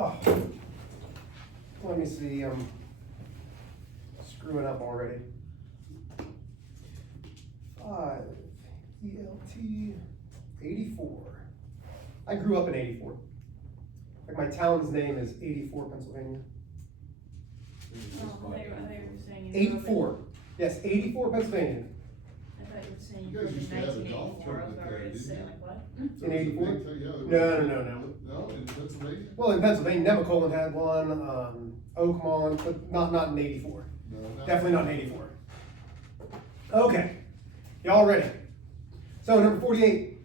Oh, let me see, screwing up already. 5, ELT, 84. I grew up in 84. Like my town's name is 84, Pennsylvania. Oh, I thought you were saying. 84, yes, 84, Pennsylvania. I thought you were saying you You grew guys up in used to have a 1984, golf I was tournament about there, ready to didn't say you? like what? In 84? No, No, in Pennsylvania? Well, in Pennsylvania, Nemacolin had one, Oakmont, but not in 84. No, Definitely not in 84. Okay, y'all ready? So number 48.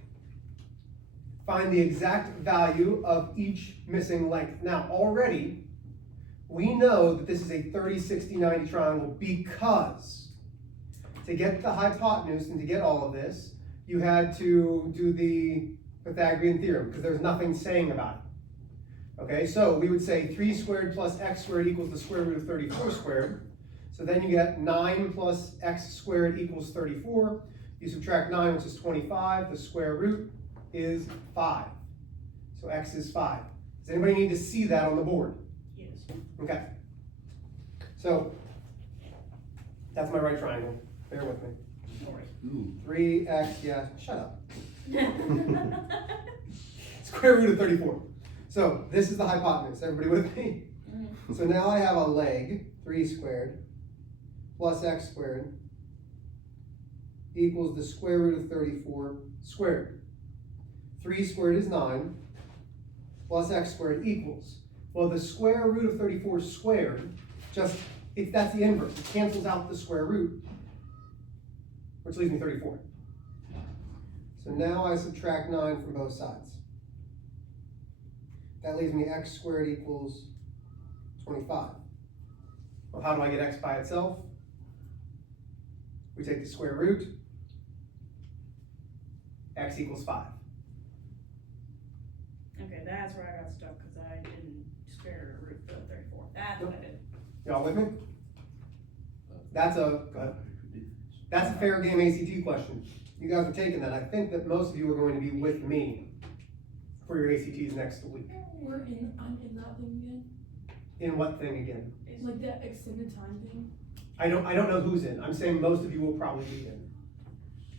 Find the exact value of each missing length. Now already, we know that this is a 30, 60, 90 triangle because to get the hypotenuse and to get all of this, you had to do the Pythagorean theorem because there's nothing saying about it. Okay, so we would say 3 squared plus x squared equals the square root of 34 squared. So then you get 9 plus x squared equals 34. You subtract 9, which is 25. The square root is 5. So x is 5. Does anybody need to see that on the board? Yes. Okay. So that's my right triangle. Bear with me. Ooh. 3x, yeah, shut up. Square root of 34. So this is the hypotenuse. Everybody with me? So now I have a leg, 3 squared, plus x squared, equals the square root of 34 squared. 3 squared is 9, plus x squared equals. Well, the square root of 34 squared, that's the inverse. It cancels out the square root, which leaves me 34. So now I subtract 9 from both sides. That leaves me x squared equals 25. Well, how do I get x by itself? We take the square root, x equals 5. Okay, that's where I got stuck, cause I didn't square root the 34, that's what I did. Y'all with me? That's a fair game ACT question. You guys are taking that. I think that most of you are going to be with me for your ACTs next week. I'm in that thing again. In what thing again? Like that extended time thing. I don't know who's in. I'm saying most of you will probably be in.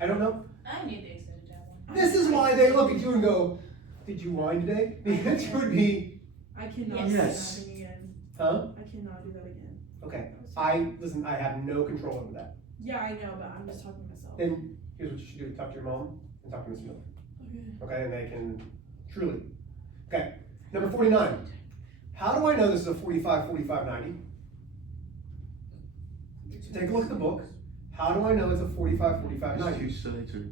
I don't know. I need the extended time one. This is why they look at you and go, "Did you whine today?" The answer would be, I cannot Yes. do that thing again. huh? I cannot do that again. Okay. I have no control over that. Yeah, I know, but I'm just talking to myself. Then here's what you should do: talk to your mom and talk to Miss Miller. Okay. Okay, and they can truly. Okay, number 49. How do I know this is a 45, 45, 90? So take a look at the book. How do I know it's a 45, 45, 90? Two sides or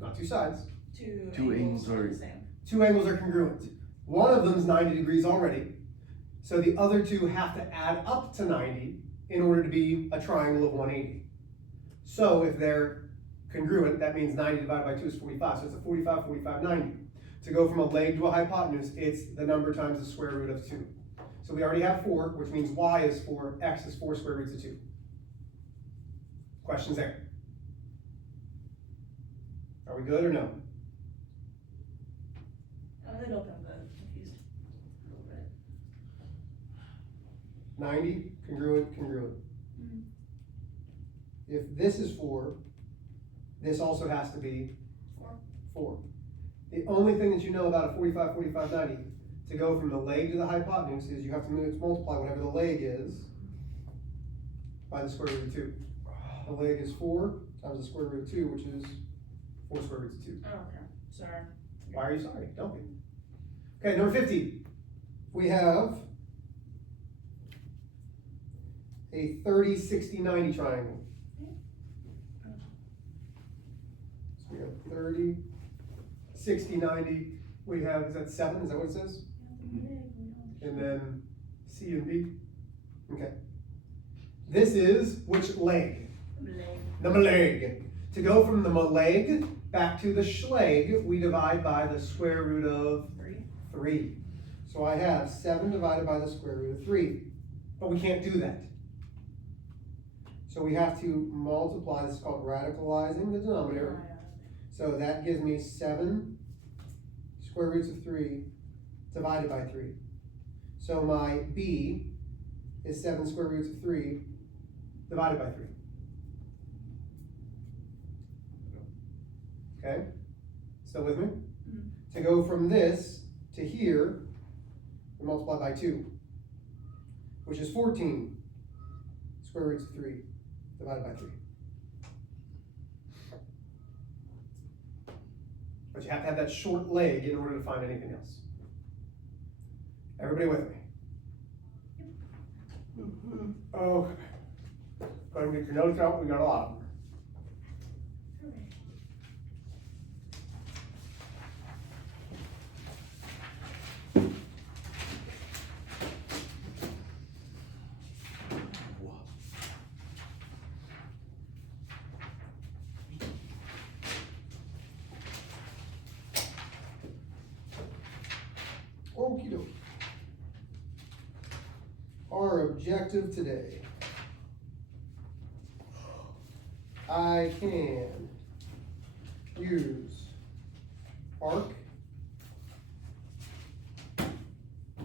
Not two sides. Two angles are are- the same. Two angles are congruent. One of them is 90 degrees already. So the other two have to add up to 90 in order to be a triangle of 180. So if they're congruent, that means 90 divided by 2 is 45. So it's a 45, 45, 90. To go from a leg to a hypotenuse, it's the number times the square root of 2. So we already have 4, which means y is 4, x is 4 square roots of 2. Questions there? Are we good or no? A little bit, but confused. A little bit. 90, congruent, congruent. Mhm. If this is 4, this also has to be 4. 4. The only thing that you know about a 45, 45, 90, to go from the leg to the hypotenuse is you have to multiply whatever the leg is by the square root of 2. The leg is 4 times the square root of 2, which is 4 square roots of 2. Oh, okay, sorry. Why are you sorry? Don't be. Okay, number 50. We have a 30, 60, 90 triangle. So we have 30, 60, 90. We have, is that 7? Is that what it says? And then C and B. Okay. This is which leg? The meleg. To go from the meleg back to the schleg, we divide by the square root of 3. So I have 7 divided by the square root of 3. But we can't do that. So we have to multiply. This is called radicalizing the denominator. So that gives me 7 square roots of 3 divided by 3. So my b is 7 square roots of 3 divided by 3. Okay? Still with me? To go from this to here, we multiply by 2, which is 14 square roots of 3 divided by 3. But you have to have that short leg in order to find anything else. Everybody with me? Okay. Go ahead and get your notes out. We got a lot of them. Okie dokie. Our objective today. I can use arc,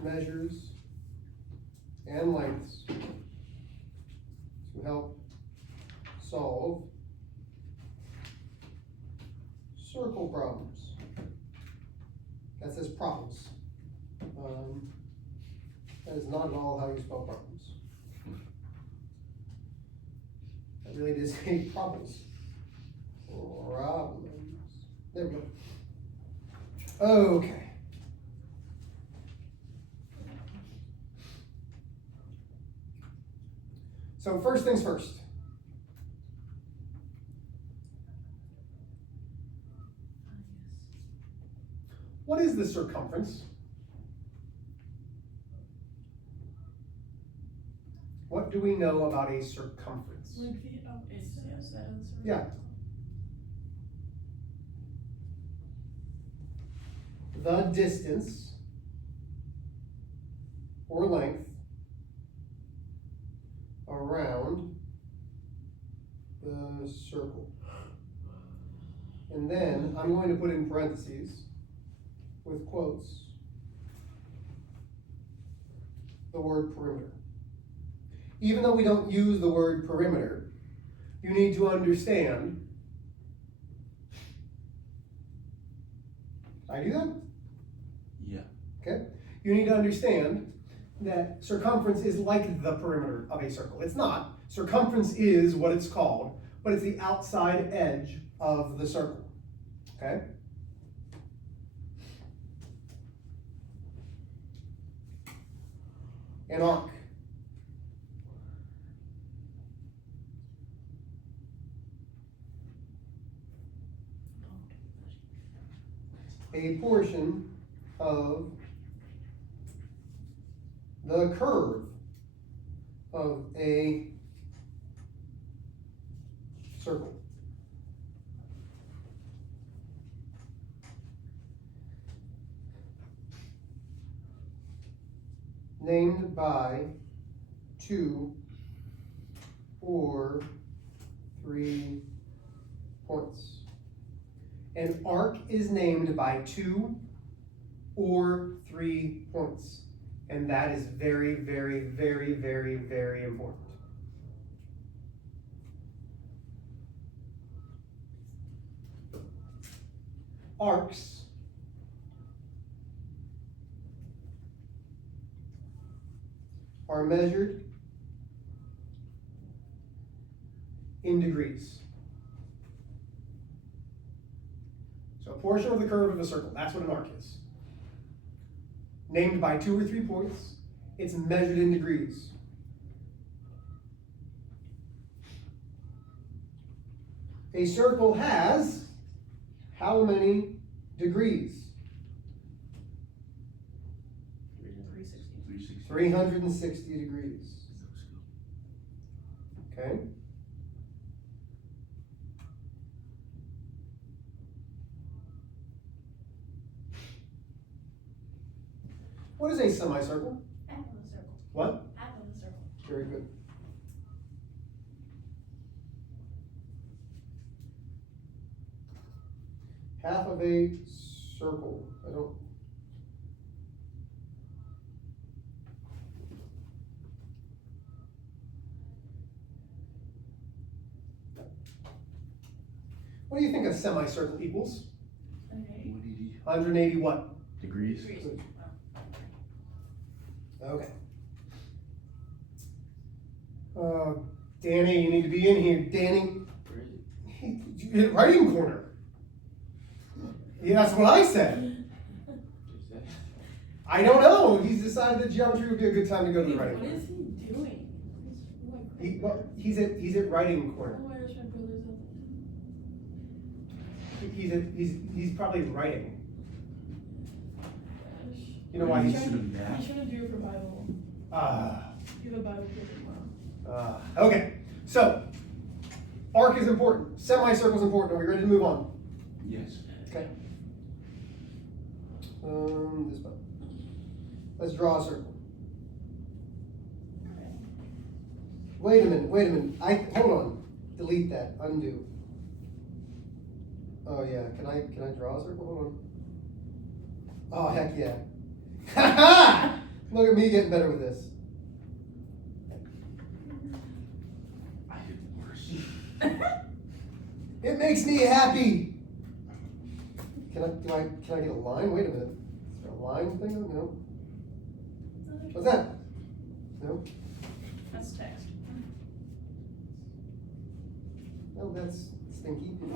measures, and lengths to help solve circle problems. That says problems. That is not at all how you spell problems. That really does say problems. Problems. There we go. Okay. So first things first. What is the circumference? What do we know about a circumference? Like the, oh, it says that. Yeah. The distance or length around the circle. And then I'm going to put in parentheses with quotes the word perimeter. Even though we don't use the word perimeter, you need to understand. I do that? Yeah. Okay? You need to understand that circumference is like the perimeter of a circle. It's not. Circumference is what it's called, but it's the outside edge of the circle. Okay? An arc. A portion of the curve of a circle. Named by 2 or 3 points. An arc is named by 2 or 3 points. And that is very, very, very, very, very important. Arcs are measured in degrees. So a portion of the curve of a circle, that's what an arc is. Named by 2 or 3 points, it's measured in degrees. A circle has how many degrees? 360. 360 degrees. Okay? What is a semicircle? Half of the circle. What? Half of the circle. Very good. Half of a circle. I don't. What do you think a semicircle equals? 180 180 what? Degrees? Degrees. Wow. Okay. Danny, you need to be in here. Danny, Where is it? you hit writing corner. Yeah, that's what I said. Is that? I don't know. He's decided that geometry would be a good time to go to the What writing corner. is he doing? He's at writing corner. Why is my brother's up? He's probably writing. Gosh. You know why he's Should have that. He's trying to do it for Bible. You have a Bible quiz tomorrow. Okay. So arc is important. Semicircle is important. Are we ready to move on? Yes. Okay. This one. Let's draw a circle. Wait a minute. Hold on. Delete that. Undo. Oh yeah. Can I draw a circle? Hold on. Oh heck yeah. Ha ha! Look at me getting better with this. I did worse. It makes me happy. Can I get a line? Wait a minute. Is there a line thing? No. What's that? No. That's text. No, that's stinky. Okay.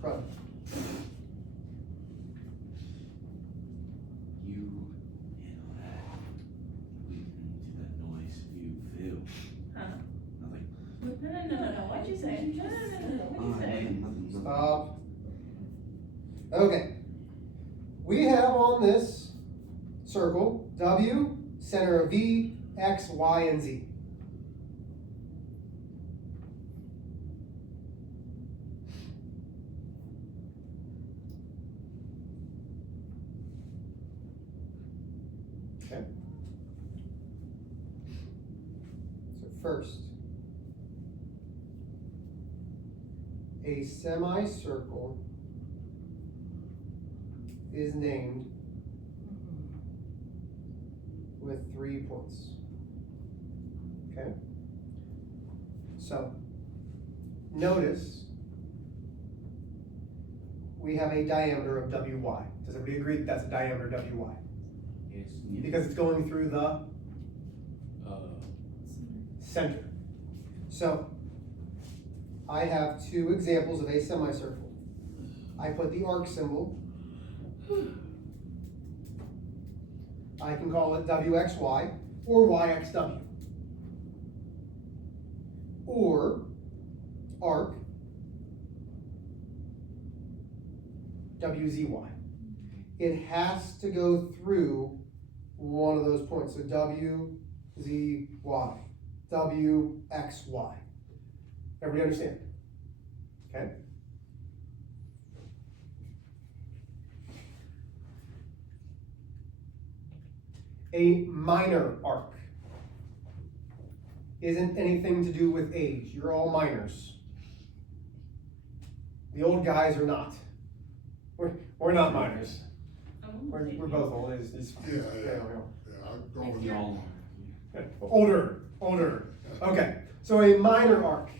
Run. You handle that. Leading to that noise you feel. Huh? Nothing. No. What'd you say? No. What'd you say? Nothing. Stop. Okay. We have on this circle W, center of V, X, Y, and Z. Okay. So first, a semicircle is named with 3 points. Okay? So, notice we have a diameter of WY. Does everybody agree that that's a diameter WY? Yes. Because it's going through the center. So, I have 2 examples of a semicircle. I put the arc symbol. I can call it WXY or YXW. Or arc WZY. It has to go through one of those points. So WZY, WXY. Everybody understand? Okay? A minor arc isn't anything to do with age. You're all minors. The old guys are not. We're not minors. We're both old. I'm going with y'all. Older. Okay, so a minor arc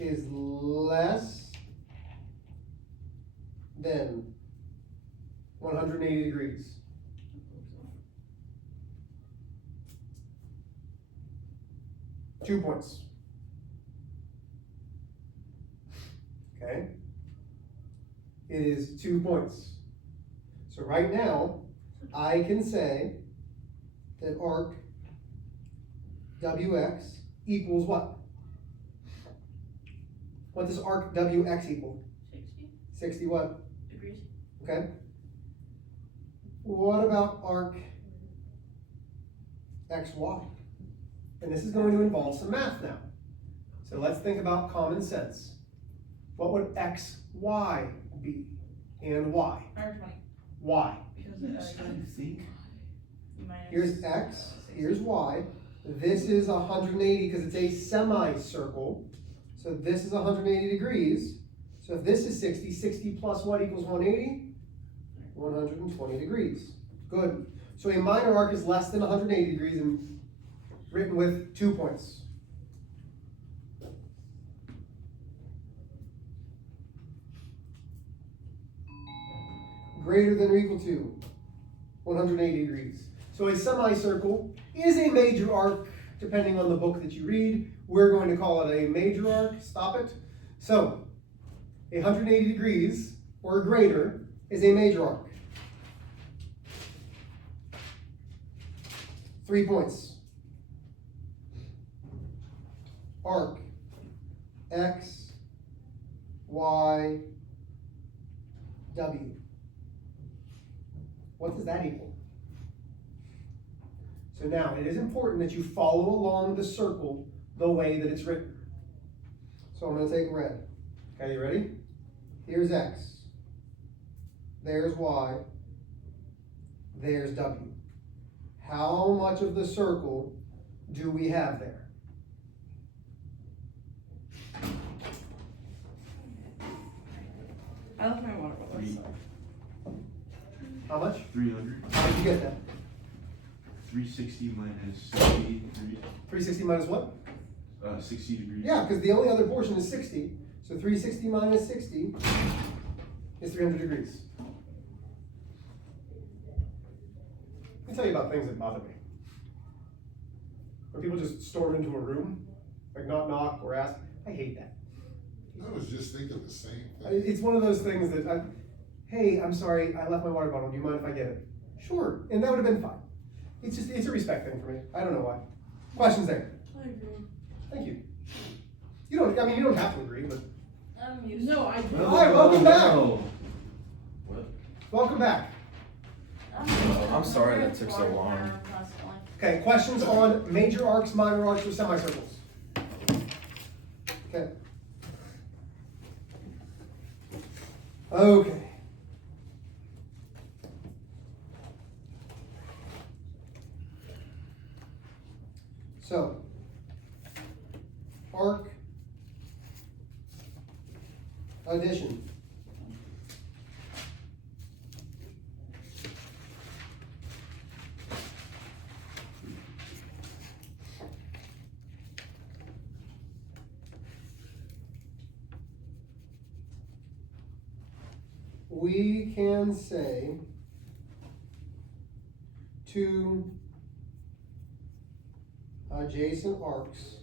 is less than 180 degrees. Two points. Okay? It is 2 points. So right now, I can say that arc WX equals what? What does arc WX equal? 60 60 what? degrees. Okay? What about arc XY? And this is going to involve some math now. So let's think about common sense. What would XY be? And Y? 120. Y. Because I think. minus Here's X, here's Y. This is 180 because it's a semicircle. So this is 180 degrees. So if this is 60, 60 plus what equals 180? 120 degrees. Good. So a minor arc is less than 180 degrees and written with 2 points. greater than or equal to 180 degrees. So a semicircle is a major arc, depending on the book that you read. We're going to call it a major arc. Stop it. So 180 degrees or greater is a major arc. 3 points. Arc X, Y, W. What does that equal? So now, it is important that you follow along the circle the way that it's written. So I'm going to take red. Okay, you ready? Here's X. There's Y. There's W. How much of the circle do we have there? I left my water bottle, Three. so. How much? 300. How did you get that? 360 minus 60 degrees. 360 minus what? 60 degrees. Yeah, because the only other portion is 60. So 360 minus 60 is 300 degrees. Let me tell you about things that bother me. When people just storm into a room, like knock or ask, I hate that. I was just thinking the same thing. It's one of those things that, hey, I'm sorry, I left my water bottle. Do you mind if I get it? Sure, and that would have been fine. It's a respect thing for me. I don't know why. Questions there? I agree. Thank you. You don't have to agree, but. I'm used No, I do. All right, welcome back. What? Welcome back. I'm sorry that took so long. Okay, questions on major arcs, minor arcs, or semicircles? Okay. Okay. So, arc addition. We can say two adjacent arcs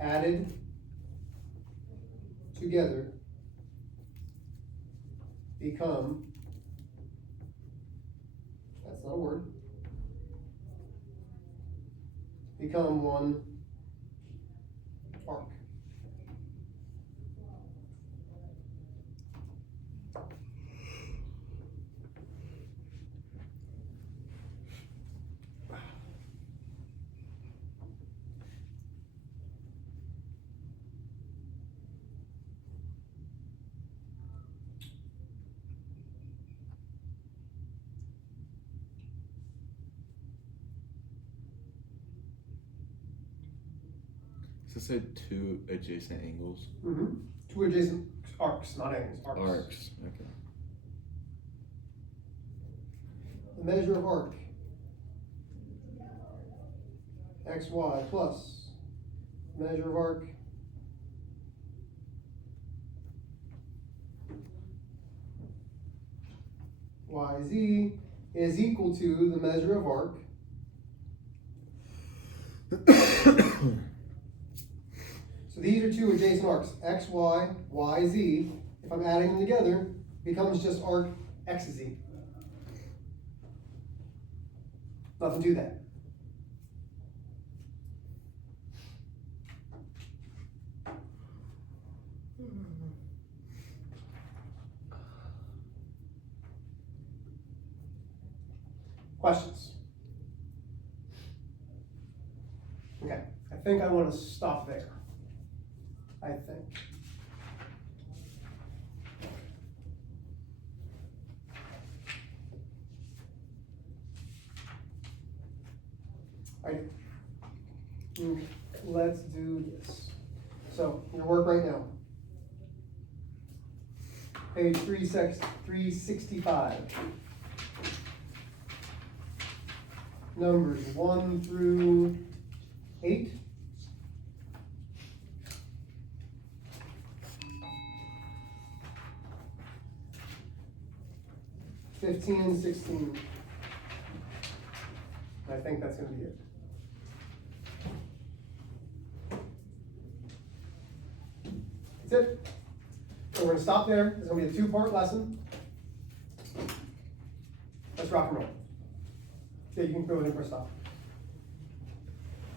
added together become, that's not a word, become one arc. So say two adjacent angles. Mm-hmm. Two adjacent arcs, not angles, arcs. Arcs. Okay. The measure of arc, xy plus measure of arc yz is equal to the measure of arc so these are two adjacent arcs, xy, yz. If I'm adding them together, becomes just arc xz. Nothing to that. Questions? Okay, I think I want to stop there. I think. All right. Let's do this. So, your work right now. Page 365. Numbers 1 through 8. 15 and 16. And I think that's gonna be it. That's it. So we're gonna stop there. It's gonna be a 2-part lesson. Let's rock and roll. Yeah, you can go ahead and press stop.